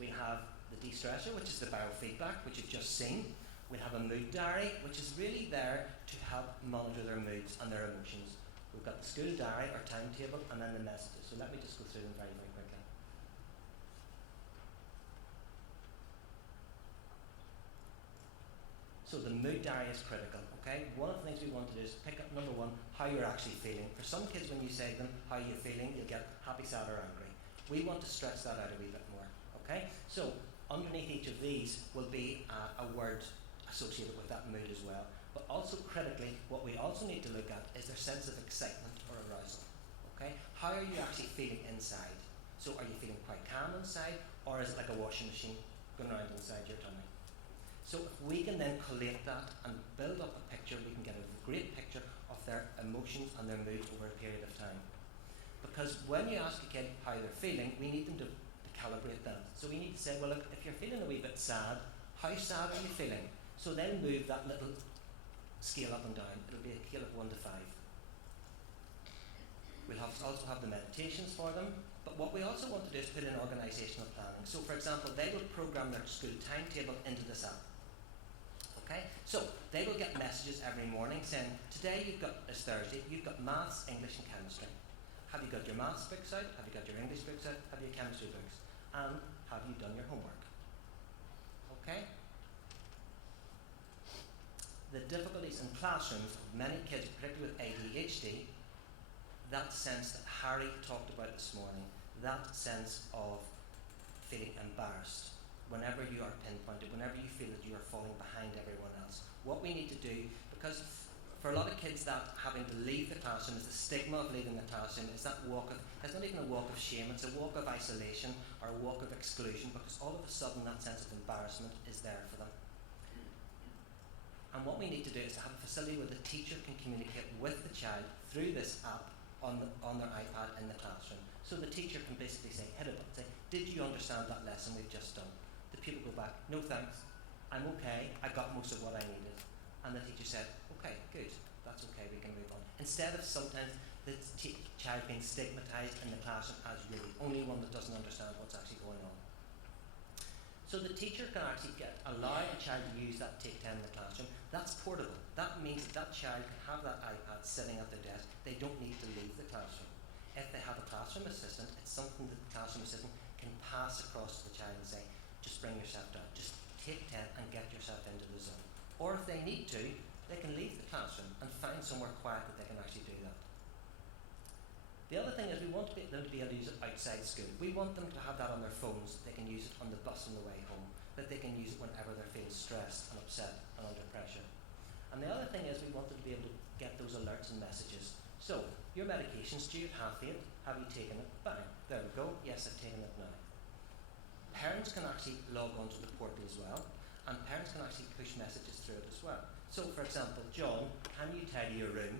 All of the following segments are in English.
We have the de-stressor, which is the biofeedback, which you've just seen. We have a mood diary, which is really there to help monitor their moods and their emotions. We've got the school diary, or timetable, and then the messages. So let me just go through them very, very quickly. So the mood diary is critical, okay? One of the things we want to do is pick up, number one, how you're actually feeling. For some kids, when you say to them, how are you feeling, you'll get happy, sad, or angry. We want to stretch that out a wee bit more, okay? So underneath each of these will be a word associated with that mood as well. But also critically, what we also need to look at is their sense of excitement or arousal, okay? How are you actually feeling inside? So are you feeling quite calm inside, or is it like a washing machine going around inside your tummy? So if we can then collate that and build up a picture, we can get a great picture of their emotions and their mood over a period of time. Because when you ask a kid how they're feeling, we need them to calibrate that. So we need to say, well, look, if you're feeling a wee bit sad, how sad are you feeling? So then move that little scale up and down. It'll be a scale of 1 to 5. We'll also have the meditations for them. But what we also want to do is put in organisational planning. So for example, they will program their school timetable into this app. Okay? So they will get messages every morning saying, today it's Thursday, you've got maths, English and chemistry. Have you got your maths books out? Have you got your English books out? Have you your chemistry books? And have you done your homework? Okay? The difficulties in classrooms of many kids, particularly with ADHD, that sense that Harry talked about this morning, that sense of feeling embarrassed whenever you are pinpointed, whenever you feel that you are falling behind everyone else. What we need to do, because for a lot of kids that having to leave the classroom is the stigma of leaving the classroom, is that it's not even a walk of shame, it's a walk of isolation or a walk of exclusion, because all of a sudden that sense of embarrassment is there for them. And what we need to do is to have a facility where the teacher can communicate with the child through this app on their iPad in the classroom. So the teacher can basically say, hit it up and say, did you understand that lesson we've just done? The pupil go back, no thanks, I'm okay, I got most of what I needed. And the teacher said, okay, good, that's okay, we can move on. Instead of sometimes the child being stigmatised in the classroom as you're the only one that doesn't understand what's actually going on. So the teacher can actually allow a child to use that Take 10 in the classroom. That's portable. That means that child can have that iPad sitting at their desk. They don't need to leave the classroom. If they have a classroom assistant, it's something that the classroom assistant can pass across to the child and say, just bring yourself down, just take 10 and get yourself into the zone. Or if they need to, they can leave the classroom and find somewhere quiet that they can actually do that. The other thing is we want them to be able to use it outside school. We want them to have that on their phones. They can use it on the bus on the way home. That they can use it whenever they're feeling stressed and upset and under pressure. And the other thing is we want them to be able to get those alerts and messages. So, your medication's due at 8:30. Have you taken it? Bang. There we go. Yes, I've taken it now. Parents can actually log onto the portal as well. And parents can actually push messages through it as well. So, for example, John, can you tidy your room?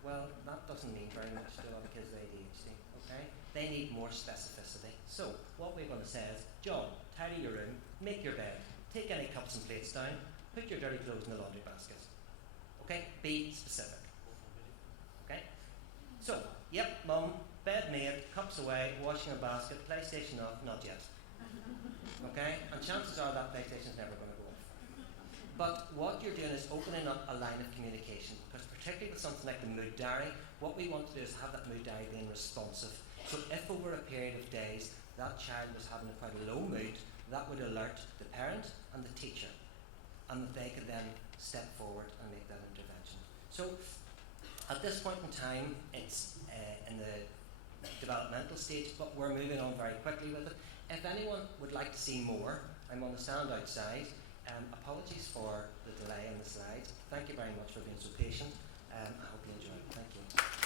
Well, that doesn't mean very much to a lot of kids with ADHD, okay? They need more specificity. So, what we're going to say is, John, tidy your room, make your bed, take any cups and plates down, put your dirty clothes in the laundry basket. Okay? Be specific. Okay? So, yep, mum, bed made, cups away, washing a basket, PlayStation off, not yet. Okay? And chances are that PlayStation's never going to go off. But what you're doing is opening up a line of communication, because particularly with something like the mood diary, what we want to do is have that mood diary being responsive. So if over a period of days that child was having quite a low mood, that would alert the parent and the teacher, and that they could then step forward and make that intervention. So at this point in time, it's in the developmental stage, but we're moving on very quickly with it. If anyone would like to see more, I'm on the stand outside. Apologies for the delay in the slides. Thank you very much for being so patient. I hope you enjoyed it. Thank you.